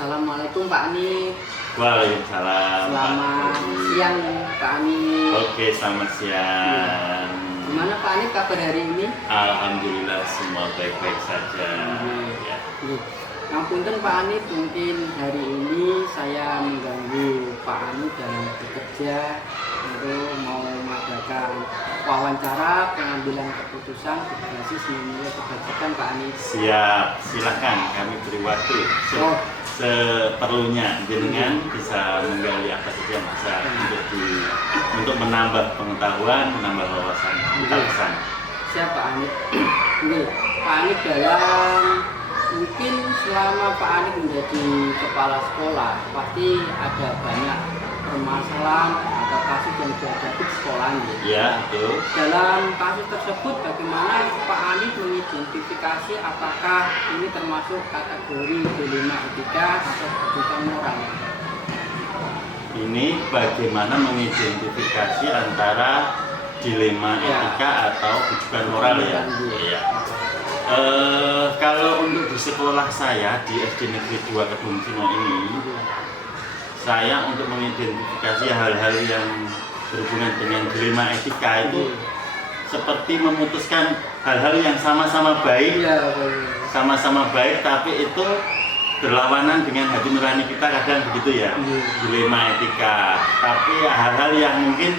Assalamualaikum Pak Ani. Waalaikumsalam. Selamat siang Pak Ani. Oke, selamat siang. Gimana Pak Ani kabar hari ini? Alhamdulillah semua baik-baik saja. Ya. Ngapunten Pak Ani, mungkin hari ini saya mengganggu Pak Ani dalam bekerja untuk mau mengadakan wawancara pengambilan keputusan berbasis nilai kebajikan Pak Ani. Siap, silakan kami beri waktu seperlunya jenengan bisa menggali apa saja yang bisa untuk menambah pengetahuan, menambah wawasan kita pesan. Siap Pak Ani. Pak Ani dalam mungkin selama Pak Ani menjadi kepala sekolah pasti ada banyak permasalahan atau kasus yang dihadapi di sekolah ini. Ya, betul. Dalam kasus tersebut bagaimana Pak Ani mengidentifikasi apakah ini termasuk kategori dilema etika atau kebutuhan moral? Ini bagaimana mengidentifikasi antara dilema etika atau kebutuhan moral ya. Iya. Kalau untuk di sekolah saya di SD Negeri 2 Kedung Sino ini, saya untuk mengidentifikasi hal-hal yang berhubungan dengan dilema etika itu seperti memutuskan hal-hal yang sama-sama baik, tapi itu berlawanan dengan hati nurani kita, kadang begitu ya, dilema etika. Tapi hal-hal yang mungkin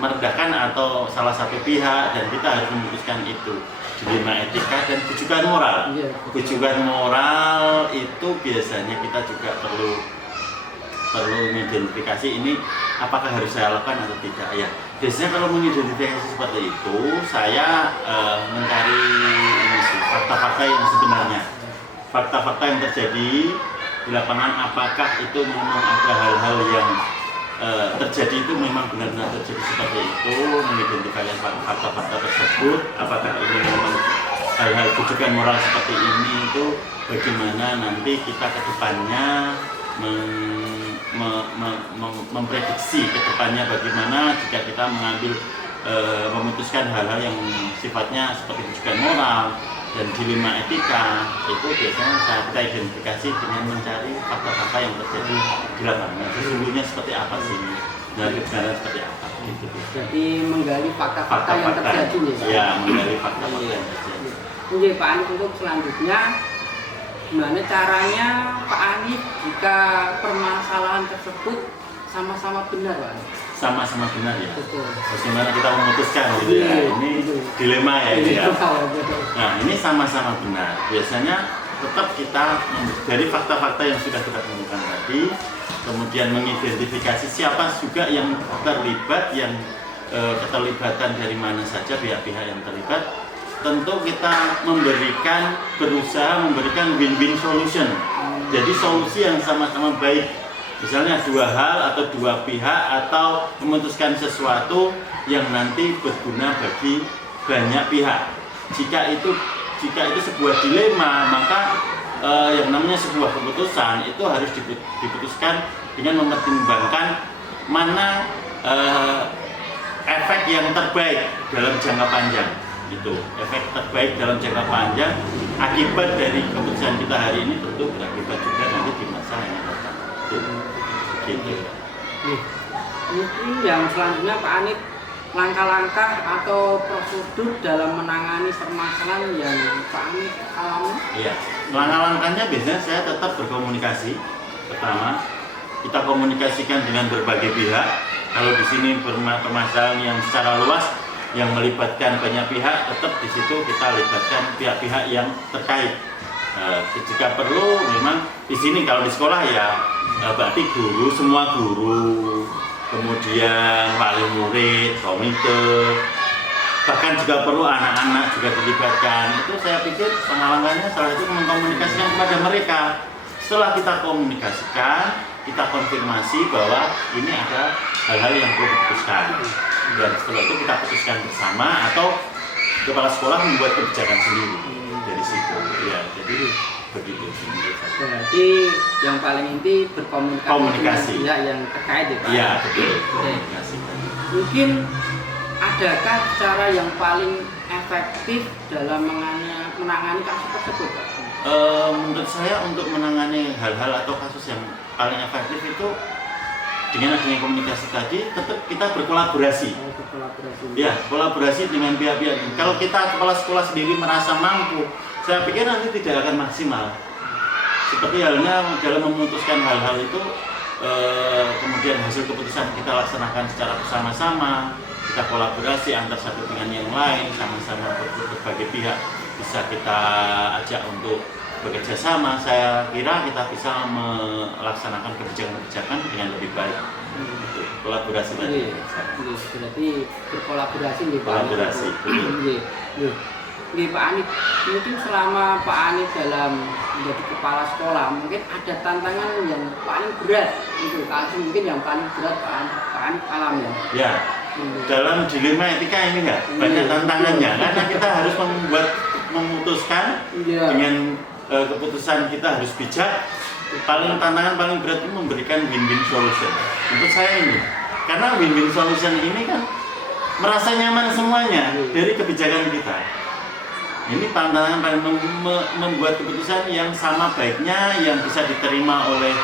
merendahkan atau salah satu pihak dan kita harus memutuskan itu dilema etika dan bujukan moral. Bujukan moral itu biasanya kita juga perlu mengidentifikasi ini apakah harus saya lakukan atau tidak ya. Biasanya kalau mengidentifikasi seperti itu saya mencari fakta-fakta yang sebenarnya, fakta-fakta yang terjadi di lapangan, apakah itu memang ada hal-hal yang terjadi itu memang benar-benar terjadi seperti itu, mengidentifikasi fakta-fakta tersebut, apakah ini memang hal-hal bujukan moral seperti ini, itu bagaimana nanti kita ke depannya memprediksi ke depannya bagaimana jika kita mengambil memutuskan hal-hal yang sifatnya seperti bujukan moral dan dilema etika, itu biasanya kita identifikasi dengan mencari fakta-fakta yang terjadi di lapangan. Sesungguhnya seperti apa sih, dari kebenaran seperti apa gitu. Jadi menggali fakta-fakta yang terjadi nih Pak. Ya, menggali fakta-fakta yang terjadi. Oke Pak Ani, untuk selanjutnya gimana caranya Pak Ani jika permasalahan tersebut sama-sama benar Pak Ani? Sama-sama benar ya. Betul. Bagaimana kita memutuskan gitu ya. Ini dilema ya ini ya. Nah, ini sama-sama benar. Biasanya tetap kita dari fakta-fakta yang sudah kita temukan tadi, kemudian mengidentifikasi siapa juga yang terlibat, yang keterlibatan dari mana saja pihak-pihak yang terlibat. Tentu kita berusaha memberikan win-win solution. Jadi solusi yang sama-sama baik. Misalnya dua hal atau dua pihak atau memutuskan sesuatu yang nanti berguna bagi banyak pihak. Jika itu sebuah dilema, maka yang namanya sebuah keputusan itu harus diputuskan dengan mempertimbangkan mana efek yang terbaik dalam jangka panjang. Itu efek terbaik dalam jangka panjang akibat dari keputusan kita hari ini tentu berakibat juga nanti di masa yang akan datang. Gitu. Mungkin yang selanjutnya Pak Ani, langkah-langkah atau prosedur dalam menangani permasalahan yang Pak Ani alami? Iya, langkah-langkahnya biasanya saya tetap berkomunikasi. Pertama, kita komunikasikan dengan berbagai pihak. Kalau di sini permasalahan yang secara luas yang melibatkan banyak pihak, tetap di situ kita libatkan pihak-pihak yang terkait. Jika perlu, memang di sini kalau di sekolah ya berarti guru, semua guru, kemudian wali murid, komite, bahkan juga perlu anak-anak juga dilibatkan. Itu saya pikir pengalamannya salah satu mengkomunikasikan kepada mereka. Setelah kita komunikasikan, kita konfirmasi bahwa ini ada hal-hal yang perlu diputuskan. Dan setelah itu kita putuskan bersama atau kepala sekolah membuat kebijakan sendiri dari situ. Ya, jadi begitu. Berarti yang paling inti berkomunikasi dengan pihak yang terkait ya Pak? Iya, betul. Komunikasi. Mungkin adakah cara yang paling efektif dalam menangani kasus tersebut, Pak? Menurut saya untuk menangani hal-hal atau kasus yang paling efektif itu dengan adanya komunikasi tadi, tetap kita berkolaborasi. Berkolaborasi. Ya, kolaborasi dengan pihak-pihak. Kalau kita kepala sekolah sendiri merasa mampu, saya pikir nanti tidak akan maksimal. Seperti halnya dalam memutuskan hal-hal itu, kemudian hasil keputusan kita laksanakan secara bersama-sama, kita kolaborasi antar satu dengan yang lain, sama-sama berbagai pihak bisa kita ajak untuk bekerja sama. Saya kira kita bisa melaksanakan kebijakan-kebijakan dengan lebih baik. Kolaborasi tadi. Berarti berkolaborasi nih Pak. Kolaborasi. Pak Anit, mungkin selama Pak Anit dalam menjadi kepala sekolah, mungkin ada tantangan yang paling berat itu, kasus mungkin yang paling berat Pak Anit alami ya. Ya. Dalam dilema etika ini banyak tantangannya, karena kita harus memutuskan dengan keputusan kita harus bijak. Tantangan paling berat itu memberikan win-win solution untuk saya ini, karena win-win solution ini kan merasa nyaman semuanya dari kebijakan kita. Ini tantangan paling membuat keputusan yang sama baiknya, yang bisa diterima oleh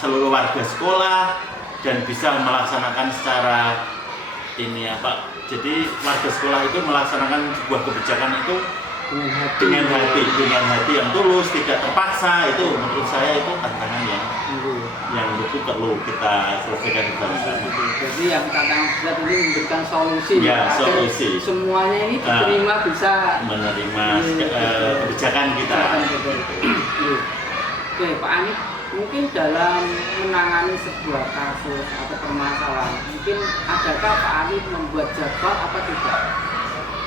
seluruh warga sekolah dan bisa melaksanakan secara jadi warga sekolah itu melaksanakan sebuah kebijakan itu dengan hati yang tulus, tidak terpaksa. Itu menurut saya itu tantangan yang itu perlu kita selesaikan bersama-sama. Jadi yang tantangan berat ini memberikan solusi ya, solusi. Semuanya ini diterima, bisa menerima kebijakan kita. Oke, Pak Anit, mungkin dalam menangani sebuah kasus atau permasalahan, mungkin adakah Pak Anit membuat jadwal apa tidak?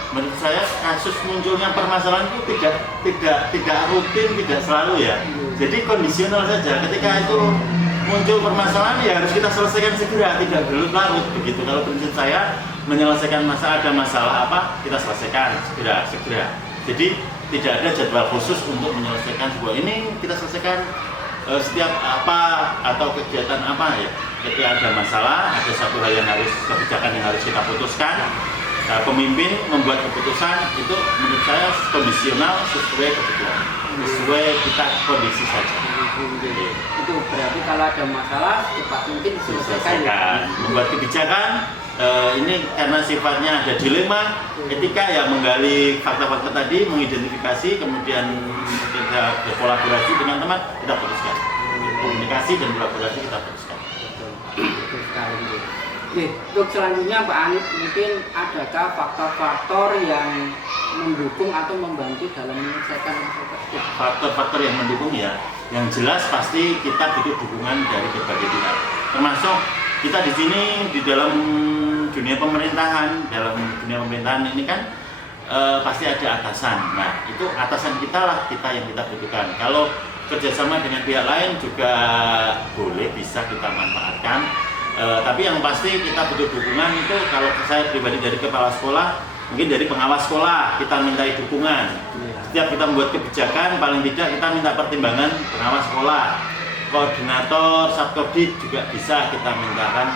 Menurut saya kasus munculnya permasalahan itu tidak rutin, tidak selalu ya. Jadi kondisional saja. Ketika itu muncul permasalahan ya harus kita selesaikan segera, tidak berlarut begitu. Kalau prinsip saya menyelesaikan ada masalah apa, kita selesaikan segera. Jadi tidak ada jadwal khusus untuk menyelesaikan sebuah ini kita selesaikan setiap apa atau kegiatan apa ya. Ketika ada masalah, ada satu hal yang kebijakan yang harus kita putuskan. Nah, pemimpin membuat keputusan itu menurut saya kondisional sesuai kebutuhan, sesuai kita kondisi saja. Itu berarti kalau ada masalah cepat mungkin diselesaikan. Membuat kebijakan ini karena sifatnya ada dilema etika ya, menggali fakta-fakta tadi, mengidentifikasi, kemudian kita berkolaborasi dengan teman, kita putuskan. Komunikasi dan kolaborasi kita putuskan. Betul sekali. Oke, untuk selanjutnya Pak Anit, mungkin adakah faktor-faktor yang mendukung atau membantu dalam menyelesaikan masalah tersebut? Faktor-faktor yang mendukung ya, yang jelas pasti kita butuh dukungan dari berbagai pihak. Termasuk kita di sini di dalam dunia pemerintahan, ini kan pasti ada atasan. Nah, itu atasan kita lah yang kita butuhkan. Kalau kerjasama dengan pihak lain juga boleh, bisa kita manfaatkan. Tapi yang pasti kita butuh dukungan itu, kalau saya pribadi dari kepala sekolah, mungkin dari pengawas sekolah kita mintai dukungan. Setiap kita membuat kebijakan, paling tidak kita minta pertimbangan pengawas sekolah. Koordinator, Satkodik juga bisa kita mintakan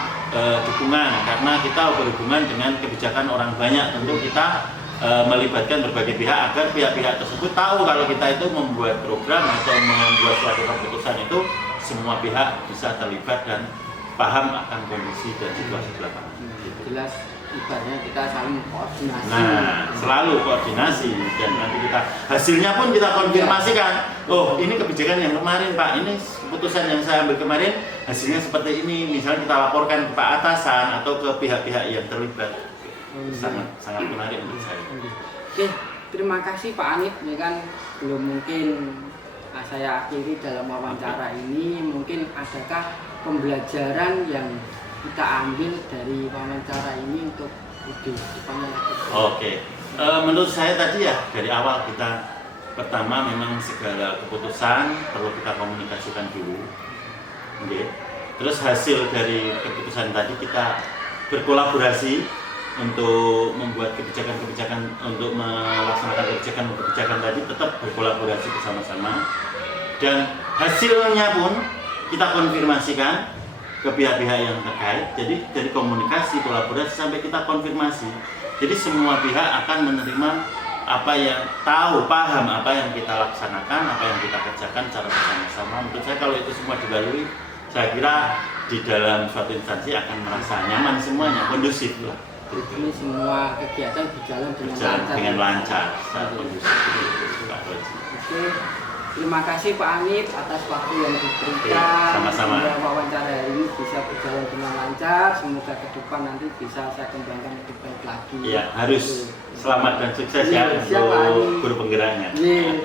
dukungan, karena kita berhubungan dengan kebijakan orang banyak. Tentu kita melibatkan berbagai pihak agar pihak-pihak tersebut tahu kalau kita itu membuat program atau membuat suatu keputusan itu semua pihak bisa terlibat dan paham akan kondisi dan situasi di lapangan. Jelas, ibaratnya kita saling koordinasi. Nah, selalu koordinasi dan nanti kita hasilnya pun kita konfirmasikan. Oh, ini kebijakan yang kemarin Pak, ini keputusan yang saya ambil kemarin hasilnya seperti ini. Misalnya kita laporkan ke Pak atasan atau ke pihak-pihak yang terlibat. Sangat menarik untuk saya. Oke, terima kasih Pak Anit. Ini kan belum mungkin saya akhiri dalam wawancara ini. Mungkin adakah pembelajaran yang kita ambil dari wawancara ini untuk depannya lagi? Oke, menurut saya tadi ya dari awal kita pertama memang segala keputusan perlu kita komunikasikan dulu. Oke. Terus hasil dari keputusan tadi kita berkolaborasi untuk membuat kebijakan-kebijakan, untuk melaksanakan kebijakan tadi tetap berkolaborasi bersama-sama, dan hasilnya pun kita konfirmasikan ke pihak-pihak yang terkait. Jadi dari komunikasi, kolaborasi sampai kita konfirmasi. Jadi semua pihak akan menerima apa yang paham apa yang kita laksanakan, apa yang kita kerjakan secara bersama-sama. Menurut saya kalau itu semua dilalui, saya kira di dalam suatu instansi akan merasa nyaman semuanya, kondusif lah. Ini semua kegiatan berjalan dengan lancar, secara kondusif. Oke, terima kasih Pak Anip atas waktu yang diberikan. Sama-sama. Sehingga wawancara hari ini bisa berjalan dengan lancar. Semoga ke depan nanti bisa saya kembangkan lebih baik lagi. Iya, harus selamat dan sukses ya untuk guru penggeraknya. Iya,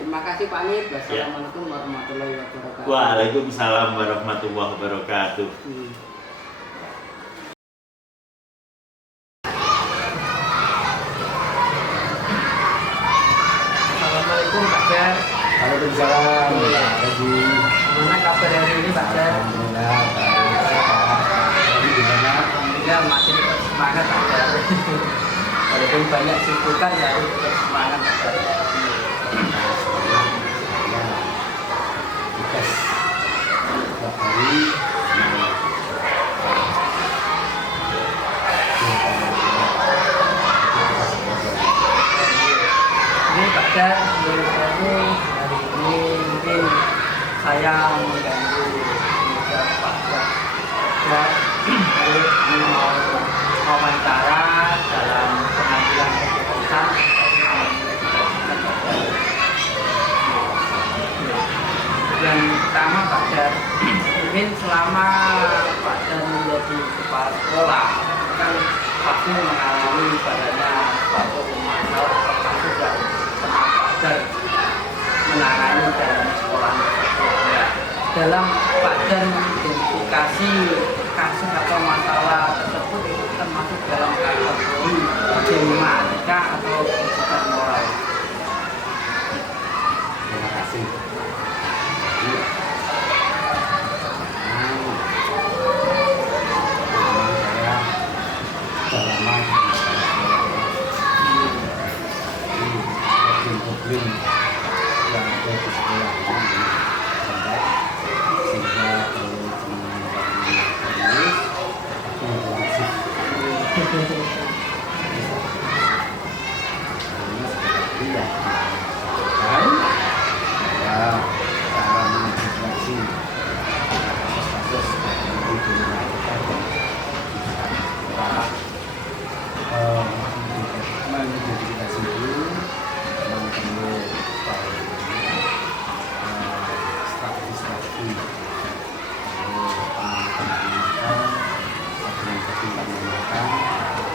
terima kasih Pak Anip. Wassalamualaikum warahmatullahi wabarakatuh. Waalaikumsalam warahmatullahi wabarakatuh. Assalamualaikum Pak Jar. Waalaikumsalam. Gimana kabar hari ini Pak Jar? Alhamdulillah. Gimana? Alhamdulillah masih tetap semangat Pak Jar. Walaupun banyak sibukan ya harus tetap semangat Pak Jar. Tugas setiap hari. Ini Pak Jar, menurut saya hari ini mungkin saya mengganggu meja Pak Jar. Ini mau wawancara dalam pengambilan keputusan. Yang pertama Pak Jar, mungkin selama Pak Jar menjadi kepala sekolah kan pasti mengalami padanya suatu masalah termasuk yang pernah Pak Jar menangani dalam sekolah tersebut. Ya, dalam Pak Jar mengidentifikasi kasus atau masalah tersebut itu termasuk dalam kategori problematika atau kerusakan moral. Terima kasih. Problem yang ada di sekolah ini sampai sehingga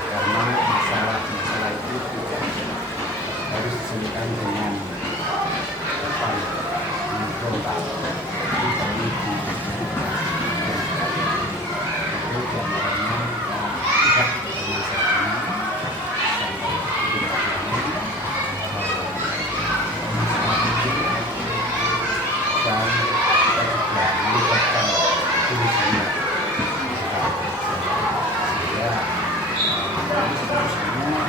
karena masalah itu tidak harus diselesaikan dengan frontal, tapi itu gambarannya tidak dan kita juga melibatkan tulisannya sehingga tulisannya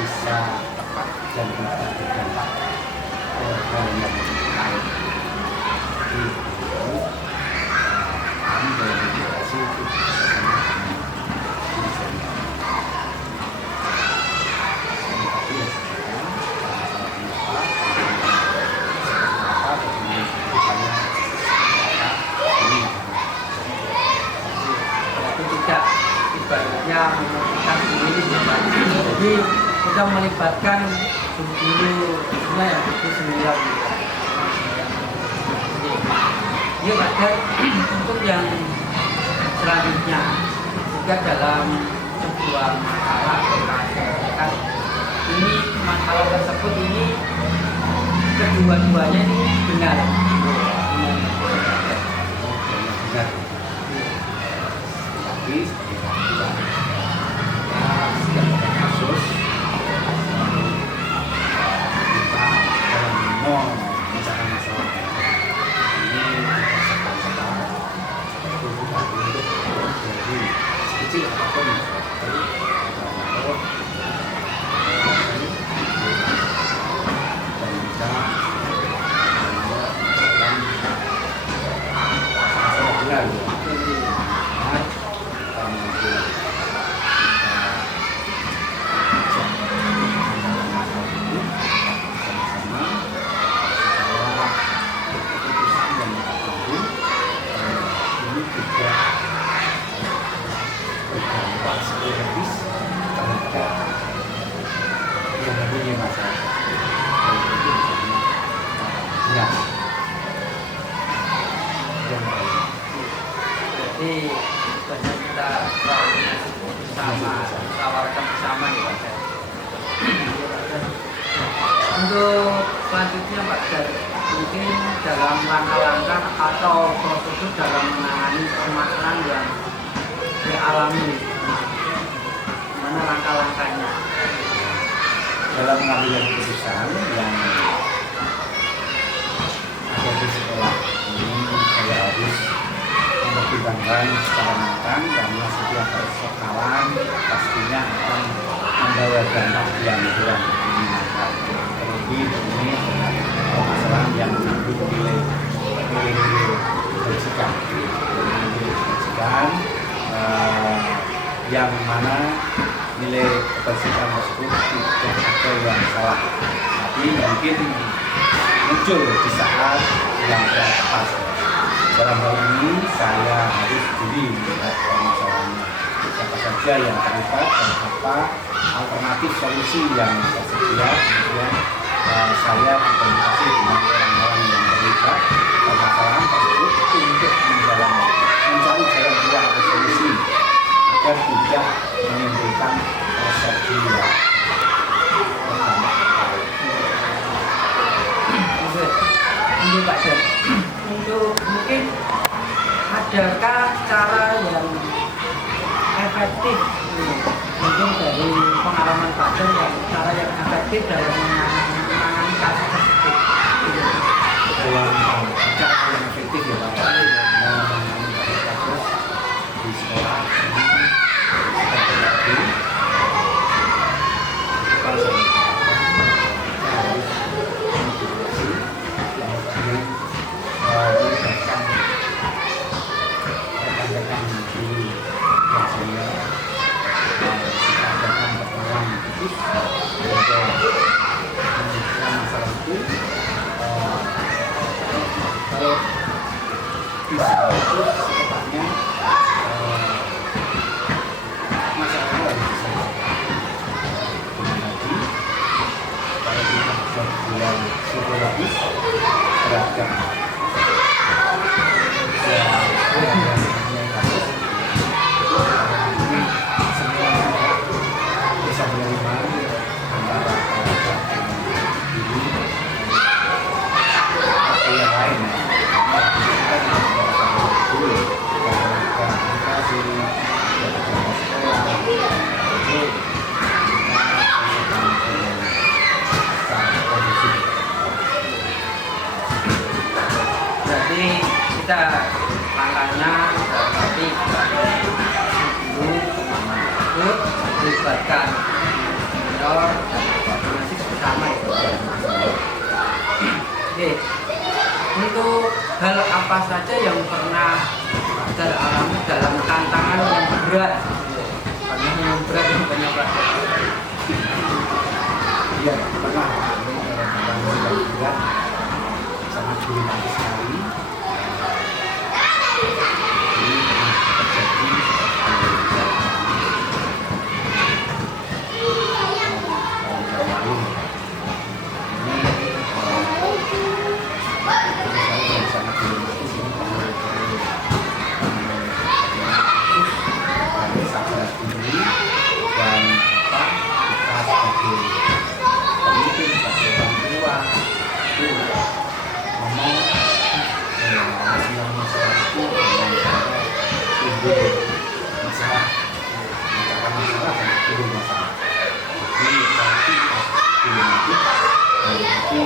bisa tepat dan bisa berdampak ke hal yang lain. Jadi kami dalam edukasi itu bersama dengan tulisannya. Tapi ya sampaikan masalah kenapa kemudian tulisannya ini Tapi tidak ibaratnya mematikan sendiri ya Pak. Jadi kita melibatkan guru semua yang itu sembilan. Ini Pak Jar, untuk yang selanjutnya juga dalam sebuah masalah kan ini masalah tersebut ini kedua-duanya ini benar. benar. Tapi setiap kasus kita dalam memecahkan masalah ini serta-merta itu bukan untuk dari kecil apapun dan bisa banyak kita bersama, tawarkan bersama ya Pak Dar. Untuk selanjutnya Pak Dar, mungkin dalam langkah-langkah atau prosedur dalam menangani permasalahan yang dialami, mana langkah-langkahnya? Dalam mengambil keputusan yang ada di sekolah ini, saya harus mempertimbangkan secara matang karena setiap persoalan pastinya akan membawa dampak yang kurang menyenangkan. Terlebih ini adalah permasalahan yang mengandung nilai kebajikan, yang mana nilai kebajikan tersebut tidak ada yang salah, tapi mungkin muncul di saat yang tidak tepat. Dalam hal ini saya harus jeli melihat permasalahannya, siapa saja yang terlibat dan apa alternatif solusi yang tersedia. Kemudian saya berkomunikasi dengan orang-orang yang terlibat permasalahan tersebut untuk mencari jalan keluar atau solusi agar tidak menimbulkan persepsi yang Untuk Pak Dar, untuk mungkin adakah cara yang efektif, mungkin dari pengalaman Pak Dar yang cara yang efektif dalam menangani kasus tersebut? dalam cara yang efektif ya Pak, menangani kasus di sekolah ini kita berlatih depan sama harus motivasi, kemudian melibatkan rekan-rekan guru yang senior, kita adakan pertemuan khusus untuk menyelesaikan masalah itu. Kalau bisa itu secepatnya masalahnya harus diselesaikan. Kemudian lagi kalau kita berbulan psikologis terhadap yang kasus ini semua bisa menerima antara diri atau yang lain. Berarti kita langkahnya berarti dulu teman-teman melibatkan senior dan koordinasi bersama ya. Oke, untuk hal apa saja yang pernah teralami dalam tantangan yang berat? Karena yang berat yang banyak Pak. Iya, pernah. Ini yang berat sangat sulit sekali. Ini pernah terjadi tahun lalu. Ini sangat dilematis ini karena saya sendiri dan Pak kita sebagai pemimpin, sebagai orang tua itu ngomong yang masalah itu dengan cara timbul masalah, bicara masalah dan timbul masalah. Jadi berarti dilematis dan itu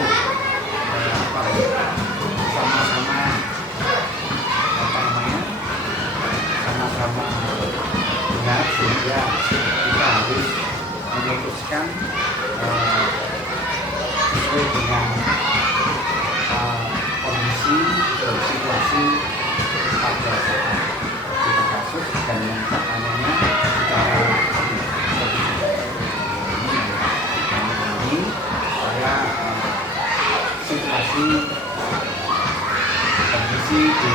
sama-sama apa namanya sama-sama benar sehingga kita harus memutuskan sesuai dengan kondisi atau situasi pada saat kita kasus dan menangannya secara ini saya situasi kondisi di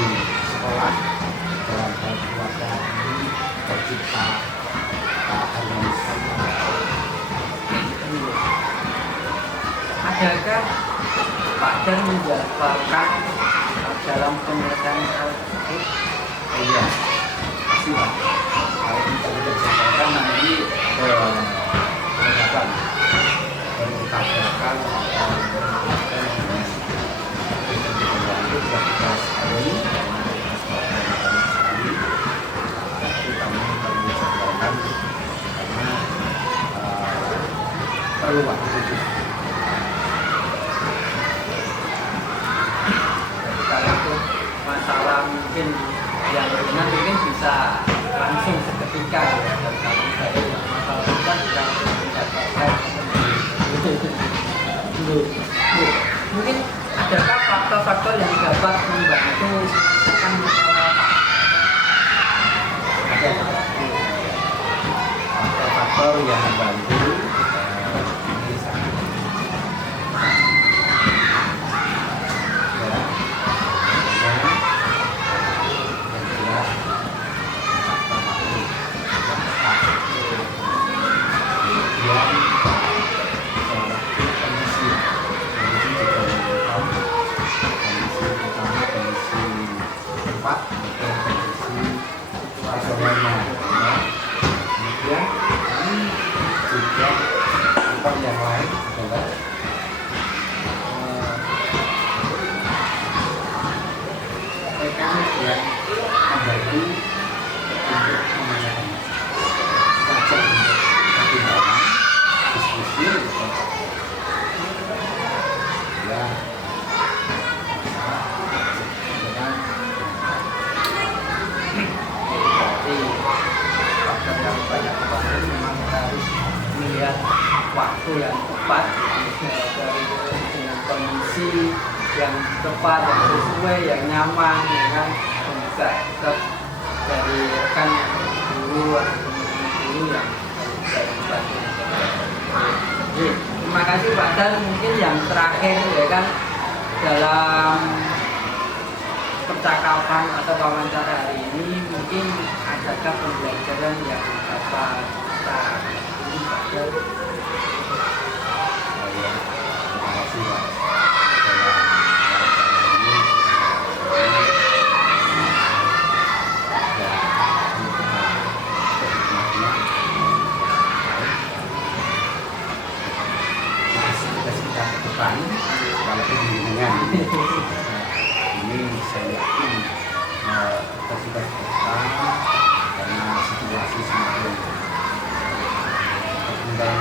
sekolah dalam hal keluarga ini tercipta harmonis. Adakah Pak Dar menjabarkan dalam penyelesaian hal tersebut? Iya, kasih Pak. Kalau tidak dikerjakan nanti bertabrakan itu sudah kita sekali tapi kami perlu jadwalkan karena perlu waktu khusus. Kalau itu masalah mungkin yang ringan mungkin bisa langsung seketika ya. Dan kalau dari masalah kita juga bisa mungkin adakah faktor-faktor yang dapat membantu kan Ada faktor yang membantu ini sangat kemudian ini juga faktor yang lain adalah mekanik yang membantu untuk memenangkan saja untuk pertimbangan diskusi ya dengan berarti faktor yang banyak membantu memang kita harus melihat waktu yang tepat dari dengan kondisi yang tepat, yang sesuai, yang nyaman, ya kan, dan juga tetap dari rekan yang dulu atau dulu yang bisa membantu. Jadi, terima kasih Pak Dan. Mungkin yang terakhir ya kan dalam percakapan atau wawancara hari ini mungkin adakah pembelajaran yang dapat kita ini Pak Dan? terima kasih Pak. Kalau pembimbingan ini saya yakin kita sudah bertahan karena situasi semakin berkembang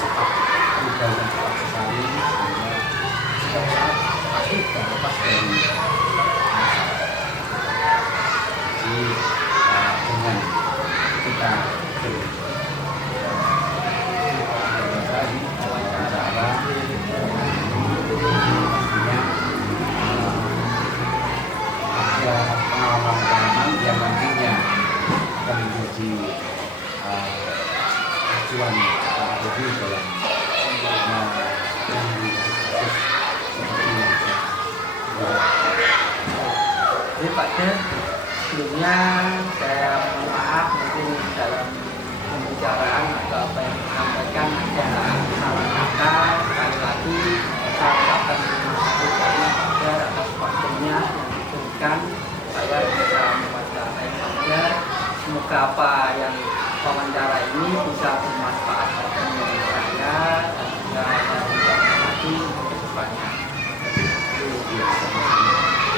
cepat berubah dan cepat sekali sehingga setiap saat pasti kita lepas dari masalah. Jadi dengan kita pengalaman-pengalaman yang nantinya akan menjadi acuan Pak Budi dalam menangani kasus seperti ini. Jadi Pak Dan, sebelumnya saya mohon maaf mungkin dalam pembicaraan atau apa yang disampaikan ada salah kata. Sekali lagi saya ucapkan terima kasih karena Pak Dan atas waktunya yang diberikan saya bisa mewawancarai Pak Dan. Semoga apa yang wawancara ini bisa bermanfaat bagi saya dan juga dari lagi untuk kedepannya.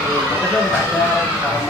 Terima kasih Pak Dan.